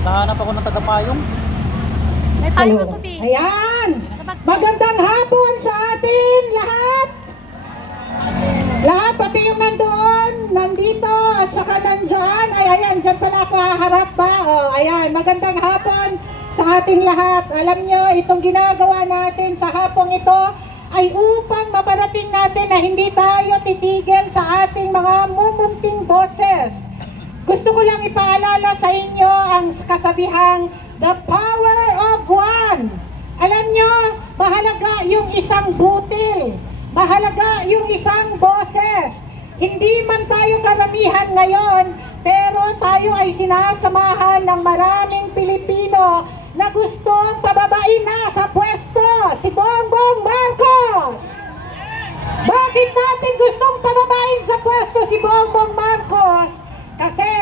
Nahanap ako ng tagapayong. May payong ako, Bi. Ayan! Sa bag- Magandang hapon sa atin lahat! Lahat, pati yung nandoon, nandito, at saka nandyan. Ay, ayan, dyan pala ako haharap ba? O, ayan, magandang hapon sa ating lahat. Alam nyo, itong ginagawa natin sa hapong ito ay upang maparating natin na hindi tayo titigil sa ating mga mumunting boses. Gusto ko lang ipaalala sa inyo ang kasabihang, the power of one. Alam nyo, mahalaga yung isang butil. Mahalaga yung isang boses. Hindi man tayo karamihan ngayon, pero tayo ay sinasamahan ng maraming Pilipino na gustong pababain na sa pwesto si Bongbong Marcos. Bakit natin gustong pababain sa pwesto si Bongbong Marcos? Kasi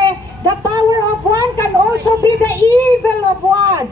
the power of one can also be the evil of one.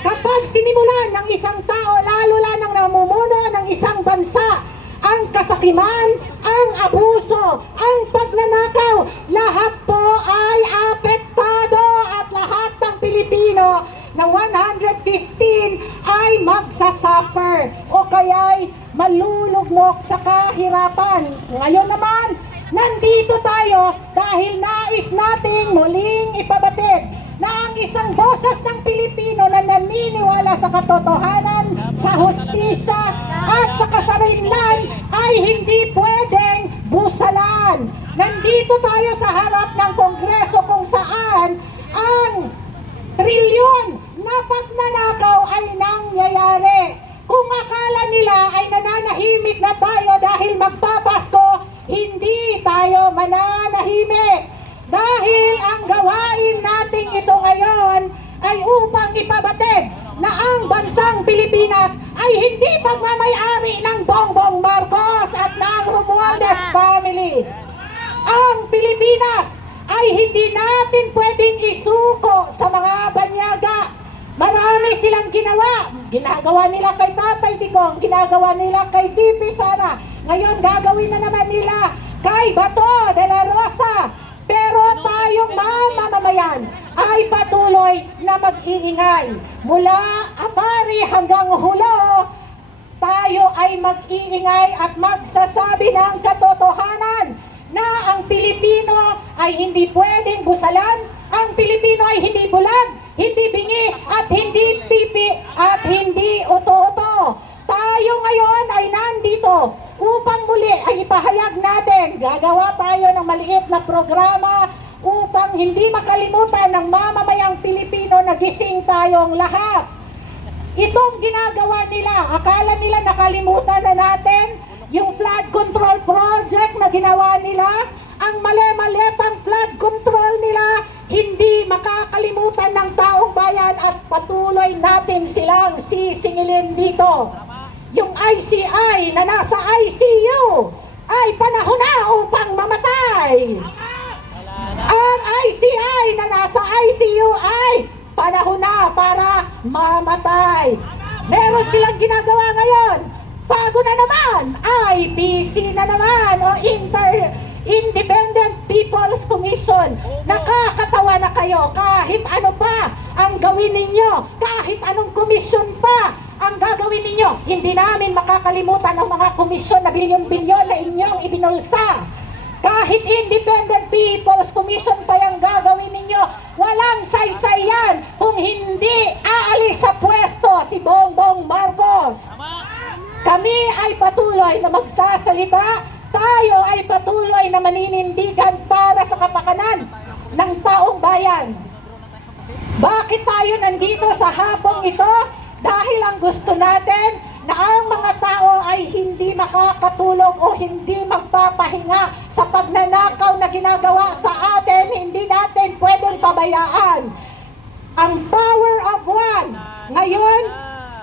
Kapag sinimulan ng isang tao, lalo lang ng namumuno ng isang bansa, ang kasakiman, ang abuso, ang pagnanakaw, lahat po ay apektado at lahat ng Pilipino na 115 ay magsasuffer o kaya'y malulugmok sa kahirapan. Ngayon naman, nandito tayo dahil nais nating muling ipabatid na ang isang boses ng Pilipino na naniniwala sa katotohanan, sa hustisya at sa kasarinlan ay hindi pwedeng busalan. Nandito tayo sa harap ng Kongreso kung saan ang trilyon na pagnanakaw ay nangyayari. Kung akala nila ay nananahimik na tayo dahil magpapasko, hindi tayo mananahimik. Dahil ang gawain nating ito ngayon ay upang ipabatid na ang bansang Pilipinas ay hindi pagmamayari ng Bongbong Marcos at ng Romualdez family. Ang Pilipinas ay hindi natin pwedeng isuko sa mga banyaga. Marami silang ginawa. Ginagawa nila kay Tatay Digong, ginagawa nila kay VP Sara. Ngayon gagawin na naman nila kay Bato de la Rosa. Pero tayong mamamayan ay patuloy na mag-iingay. Mula Apari hanggang Hulo, tayo ay mag-iingay at magsasabi ng katotohanan na ang Pilipino ay hindi pwedeng busalan, ang Pilipino ay hindi bulag, hindi bingi, at hindi pipi, at hindi uto-uto. Tayo ngayon ay nandito upang muli ay ipahayag natin. Gagawa tayo ng maliit na programa upang hindi makalimutan ng mamamayang Pilipino na gising tayong lahat. Itong ginagawa nila, akala nila nakalimutan na natin yung flood control project na ginawa nila, ang mali-malitang flood control nila, hindi makakalimutan ng taong bayan at patuloy natin silang sisingilin dito. Yung ICI na nasa ICU ay panahon na upang mamatay. Ang ICI na nasa ICU ay panahon na para mamatay. Meron silang ginagawa ngayon. Bago na naman, IPC na naman o Independent People's Commission. Nakakatawa na kayo kahit ano pa ang gawin ninyo, kahit anong komisyon pa ang gagawin ninyo, hindi namin makakalimutan ang mga komisyon na bilyon-bilyon na inyong ibinulsa. Kahit Independent People's Commission pa yung gagawin ninyo, walang saysay yan kung hindi aalis sa pwesto si Bongbong Marcos. Kami ay patuloy na magsasalita, tayo ay patuloy na maninindigan para sa kapakanan ng taong bayan. Bakit tayo nandito sa hapong ito? Dahil ang gusto natin na ang mga tao ay hindi makakatulog o hindi magpapahinga sa pagnanakaw na ginagawa sa atin, hindi natin pwedeng pabayaan. Ang power of one. Ngayon,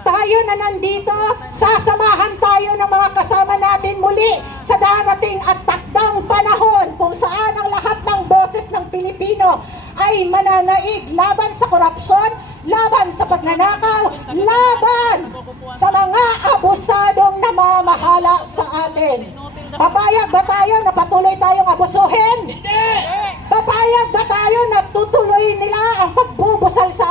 tayo na nandito, sasamahan tayo ng mga kasama natin muli sa darating at takdang panahon kung saan ang lahat ng boses ng Pilipino ay mananaig laban sa korupsyon, laban sa pagnanakaw, laban sa mga abusadong namamahala sa atin. Papayag ba tayo na patuloy tayong abusuhin? Hindi! Papayag ba tayo na tutuloy nila ang pagbubusal sa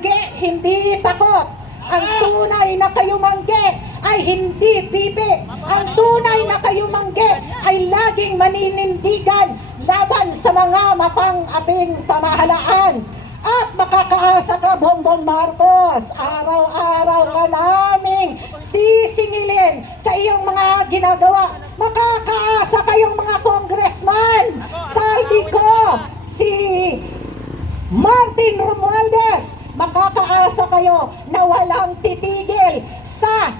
kayumangge, hindi takot. Ang tunay na kayumangge ay hindi pipi. Ang tunay na kayumangge ay laging maninindigan laban sa mga mapang-aping pamahalaan. At makakaasa ka, Bongbong Marcos, araw-araw ka naming sisingilin sa iyong mga ginagawa. Makakaasa kayong mga congressman. Saldi ko, si Martin Romualdez, makakaasa kayo na walang titigil sa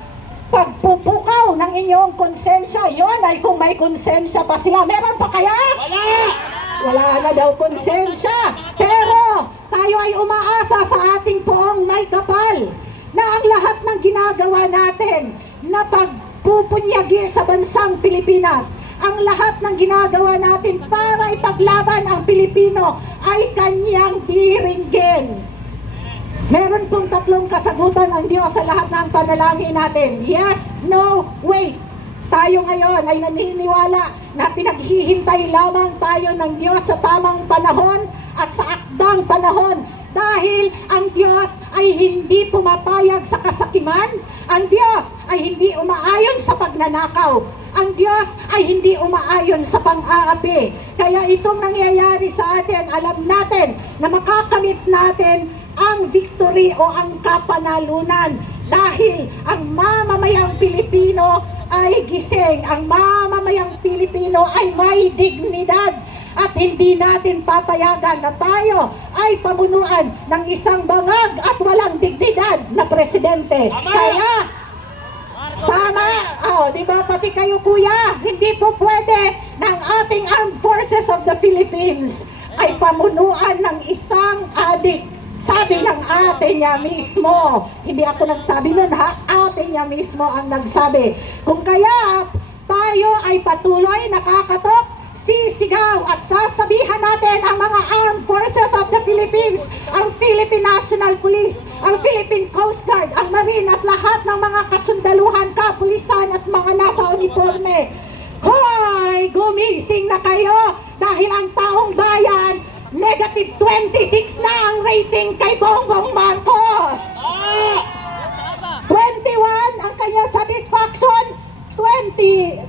pagpupukaw ng inyong konsensya. Yon ay kung may konsensya pa sila. Meron pa kaya? Wala! Wala na daw konsensya. Pero tayo ay umaasa sa ating poong may kapal na ang lahat ng ginagawa natin na pagpupunyagi sa bansang Pilipinas, ang lahat ng ginagawa natin para ipaglaban ang Pilipino ay kanyang diringgin. Meron pong 3 kasagutan ang Diyos sa lahat ng panalangin natin. Yes, no, wait. Tayo ngayon ay naniniwala na pinaghihintay lamang tayo ng Diyos sa tamang panahon at sa akdang panahon. Dahil ang Diyos ay hindi pumapayag sa kasakiman. Ang Diyos ay hindi umaayon sa pagnanakaw. Ang Diyos ay hindi umaayon sa pang-aapi. Kaya itong nangyayari sa atin, alam natin na makakamit natin ang victory o ang kapanalunan. Dahil ang mamamayang Pilipino ay gising, ang mamamayang Pilipino ay may dignidad at hindi natin papayagan na tayo ay pamunuan ng isang bangag at walang dignidad na presidente. Kaya, tama, di ba pati kayo kuya, hindi po pwede ng ating Armed Forces of the Philippines ay pamunuan ng isang adik. Sabi ng ate niya mismo, hindi ako nagsabi nun ha, ate niya mismo ang nagsabi. Kung kaya tayo ay patuloy nakakatok, sisigaw at sasabihan natin ang mga Armed Forces of the Philippines, ang Philippine National Police, ang Philippine Coast Guard, ang Marine at lahat ng mga kasundaluhan, kapulisan at mga nasa uniforme. Hoy! Gumising na kayo dahil ang taong bayan negative 26 na ang rating kay Bongbong Marcos. 21 ang kanyang satisfaction, 27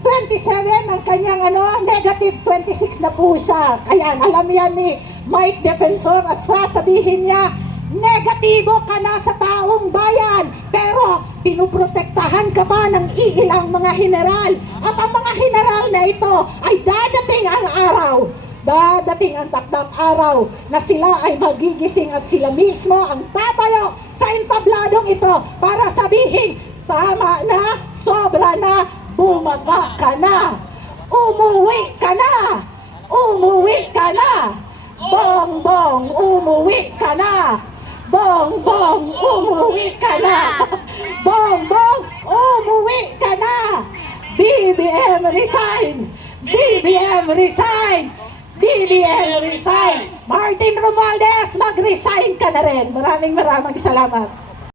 ang kanyang negative 26 na po siya. Ayan, alam yan ni Mike Defensor at sasabihin niya, negatibo ka na sa taong bayan, pero pinuprotektahan ka pa ng iilang mga general. At ang mga general na ito ay dadating ang araw. Dadating ang takdang araw na sila ay magigising at sila mismo ang tatayo sa entabladong ito para sabihin, tama na, sobra na, bumaba ka na, umuwi ka na, umuwi ka na, Bongbong, umuwi ka na, Bongbong, umuwi ka na, Bongbong, umuwi ka na, BBM resign, BBM resign, BBM resign. Martin Romualdez, mag-resign ka na rin. Maraming salamat.